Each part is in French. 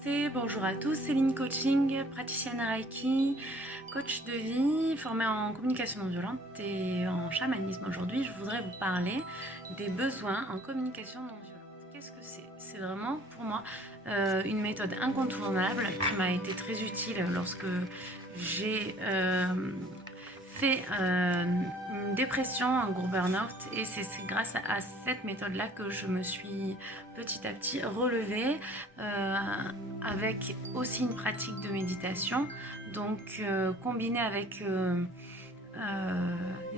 Namasté, bonjour à tous, Céline Coaching, praticienne Reiki, coach de vie, formée en communication non violente et en chamanisme. Aujourd'hui, je voudrais vous parler des besoins en communication non violente. Qu'est-ce que c'est? C'est vraiment pour moi une méthode incontournable qui m'a été très utile lorsque j'ai fait une dépression, un gros burn-out, et c'est grâce à cette méthode-là que je me suis petit à petit relevée avec aussi une pratique de méditation, donc combinée avec une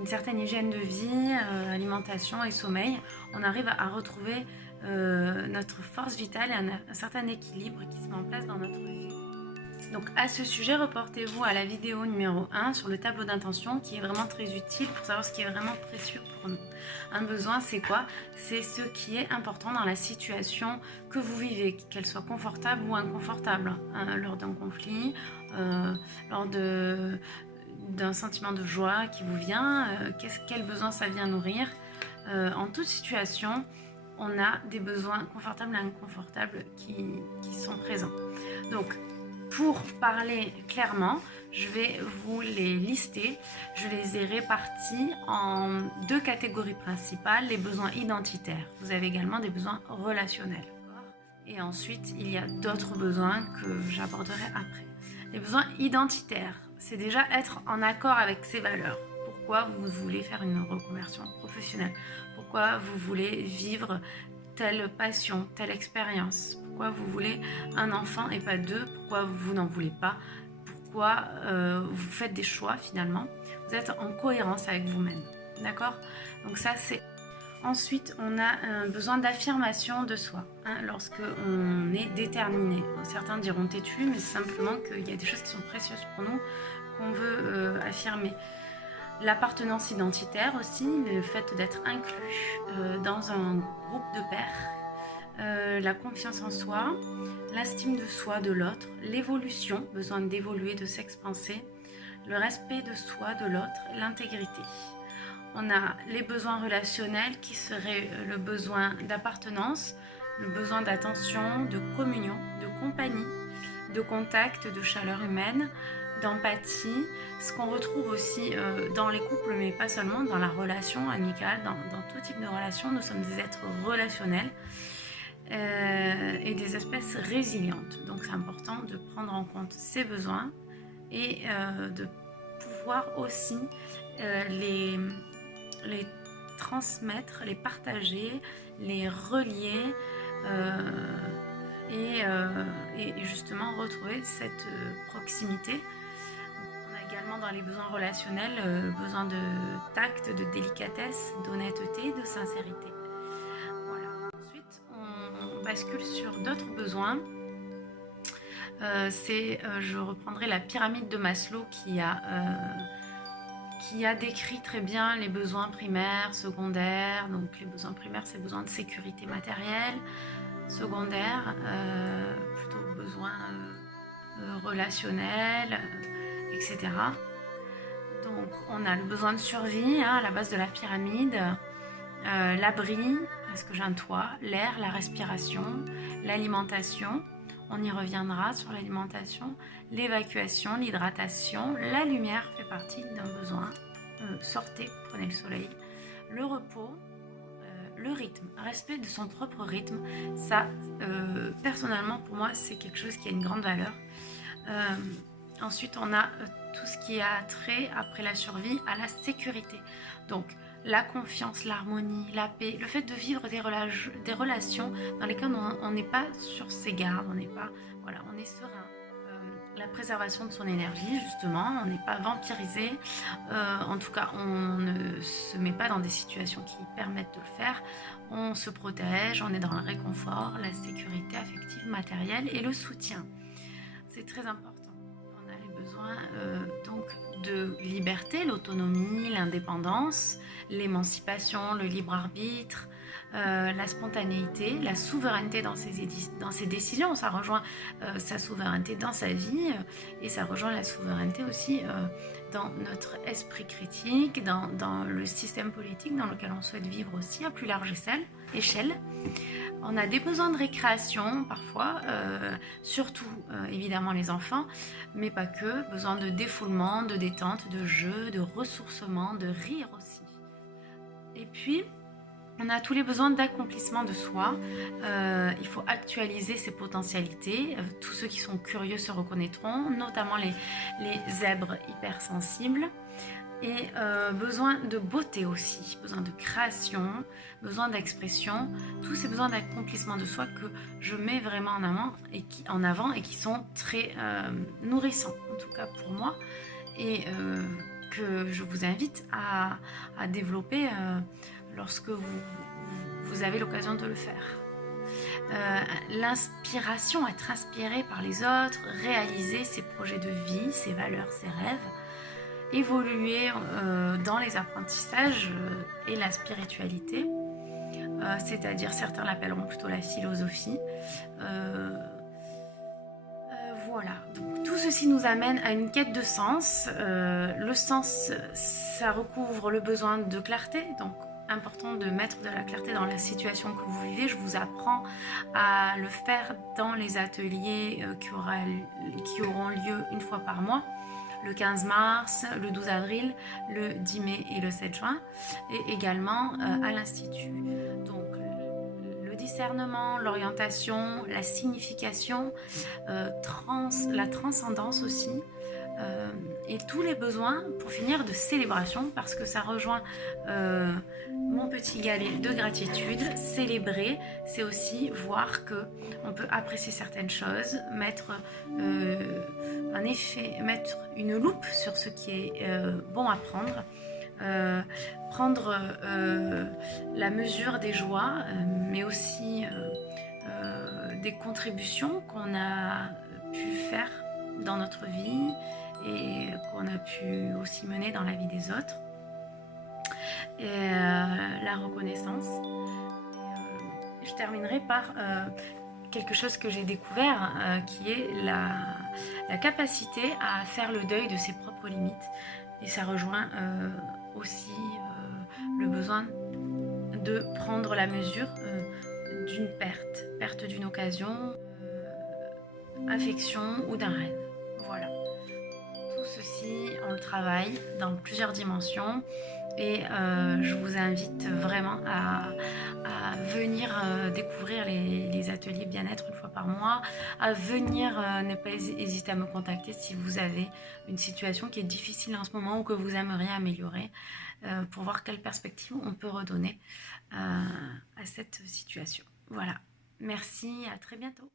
certaine hygiène de vie, alimentation et sommeil, on arrive à retrouver notre force vitale et un certain équilibre qui se met en place dans notre vie. Donc à ce sujet, reportez-vous à la vidéo numéro 1 sur le tableau d'intention qui est vraiment très utile pour savoir ce qui est vraiment précieux pour nous. Un besoin, c'est quoi? C'est ce qui est important dans la situation que vous vivez, qu'elle soit confortable ou inconfortable, hein, lors d'un conflit, lors d'un sentiment de joie qui vous vient, quel besoin ça vient nourrir. En toute situation, on a des besoins confortables et inconfortables qui sont présents. Donc, pour parler clairement, je vais vous les lister. Je les ai répartis en deux catégories principales, les besoins identitaires. Vous avez également des besoins relationnels. Et ensuite, il y a d'autres besoins que j'aborderai après. Les besoins identitaires, c'est déjà être en accord avec ses valeurs. Pourquoi vous voulez faire une reconversion professionnelle? Pourquoi vous voulez vivre telle passion, telle expérience? Pourquoi vous voulez un enfant et pas deux? Pourquoi vous n'en voulez pas? Pourquoi vous faites des choix finalement? Vous êtes en cohérence avec vous-même, d'accord? Donc ça c'est... Ensuite, on a un besoin d'affirmation de soi, hein, lorsque on est déterminé. Certains diront têtu, mais c'est simplement qu'il y a des choses qui sont précieuses pour nous, qu'on veut affirmer. L'appartenance identitaire aussi, le fait d'être inclus dans un groupe de pairs, la confiance en soi, l'estime de soi de l'autre, l'évolution, besoin d'évoluer, de s'expanser, le respect de soi de l'autre, l'intégrité. On a les besoins relationnels qui seraient le besoin d'appartenance, le besoin d'attention, de communion, de compagnie, de contact, de chaleur humaine, d'empathie, ce qu'on retrouve aussi dans les couples, mais pas seulement, dans la relation amicale, dans tout type de relation. Nous sommes des êtres relationnels et des espèces résilientes. Donc c'est important de prendre en compte ces besoins et de pouvoir aussi les transmettre, les partager, les relier et justement retrouver cette proximité. On a également dans les besoins relationnels besoin de tact, de délicatesse, d'honnêteté, de sincérité. Voilà. Ensuite, on bascule sur d'autres besoins. Je reprendrai la pyramide de Maslow qui a décrit très bien les besoins primaires, secondaires. Donc les besoins primaires, c'est besoin de sécurité matérielle. Secondaire, plutôt besoins relationnels, etc. Donc on a le besoin de survie, hein, à la base de la pyramide, l'abri, est-ce que j'ai un toit, l'air, la respiration, l'alimentation, on y reviendra sur l'alimentation, l'évacuation, l'hydratation, la lumière fait partie d'un besoin, sortez, prenez le soleil, le repos, le rythme, respect de son propre rythme, ça personnellement pour moi c'est quelque chose qui a une grande valeur. Ensuite on a tout ce qui a trait après la survie à la sécurité, donc la confiance, l'harmonie, la paix, le fait de vivre des relations dans lesquelles on n'est pas sur ses gardes, on n'est pas, voilà, on est serein. La préservation de son énergie, justement, on n'est pas vampirisé, en tout cas on ne se met pas dans des situations qui permettent de le faire, on se protège, on est dans le réconfort, la sécurité affective, matérielle et le soutien. C'est très important. On a les besoins donc de liberté, l'autonomie, l'indépendance, l'émancipation, le libre arbitre, la spontanéité, la souveraineté dans ses décisions. Ça rejoint sa souveraineté dans sa vie et ça rejoint la souveraineté aussi dans notre esprit critique, dans le système politique dans lequel on souhaite vivre aussi à plus large échelle. On a des besoins de récréation parfois, surtout évidemment les enfants, mais pas que, besoin de défoulement, de détente, de jeu, de ressourcement, de rire aussi. Et puis, on a tous les besoins d'accomplissement de soi. Il faut actualiser ses potentialités. Tous ceux qui sont curieux se reconnaîtront, notamment les zèbres hypersensibles. Et besoin de beauté aussi, besoin de création, besoin d'expression, tous ces besoins d'accomplissement de soi que je mets vraiment en avant et qui sont très nourrissants, en tout cas pour moi, et que je vous invite à développer lorsque vous avez l'occasion de le faire. L'inspiration, être inspiré par les autres, réaliser ses projets de vie, ses valeurs, ses rêves, évoluer dans les apprentissages et la spiritualité, c'est-à-dire certains l'appelleront plutôt la philosophie. Voilà, donc tout ceci nous amène à une quête de sens. Le sens, ça recouvre le besoin de clarté, donc important de mettre de la clarté dans la situation que vous vivez. Je vous apprends à le faire dans les ateliers qui auront lieu une fois par mois, le 15 mars, le 12 avril, le 10 mai et le 7 juin, et également à l'Institut. Donc le discernement, l'orientation, la signification, la transcendance aussi, et tous les besoins pour finir de célébration, parce que ça rejoint mon petit galet de gratitude. Célébrer, c'est aussi voir que on peut apprécier certaines choses, mettre mettre une loupe sur ce qui est bon à prendre, prendre la mesure des joies, mais aussi des contributions qu'on a pu faire dans notre vie et qu'on a pu aussi mener dans la vie des autres. Et la reconnaissance. Je terminerai par quelque chose que j'ai découvert, qui est la capacité à faire le deuil de ses propres limites. Et ça rejoint aussi le besoin de prendre la mesure d'une perte d'une occasion, affection ou d'un rêve. Voilà. Tout ceci, on le travaille dans plusieurs dimensions. Et je vous invite vraiment à venir découvrir les ateliers bien-être une fois par mois, à venir ne pas hésiter à me contacter si vous avez une situation qui est difficile en ce moment ou que vous aimeriez améliorer, pour voir quelle perspective on peut redonner à cette situation. Voilà, merci, à très bientôt.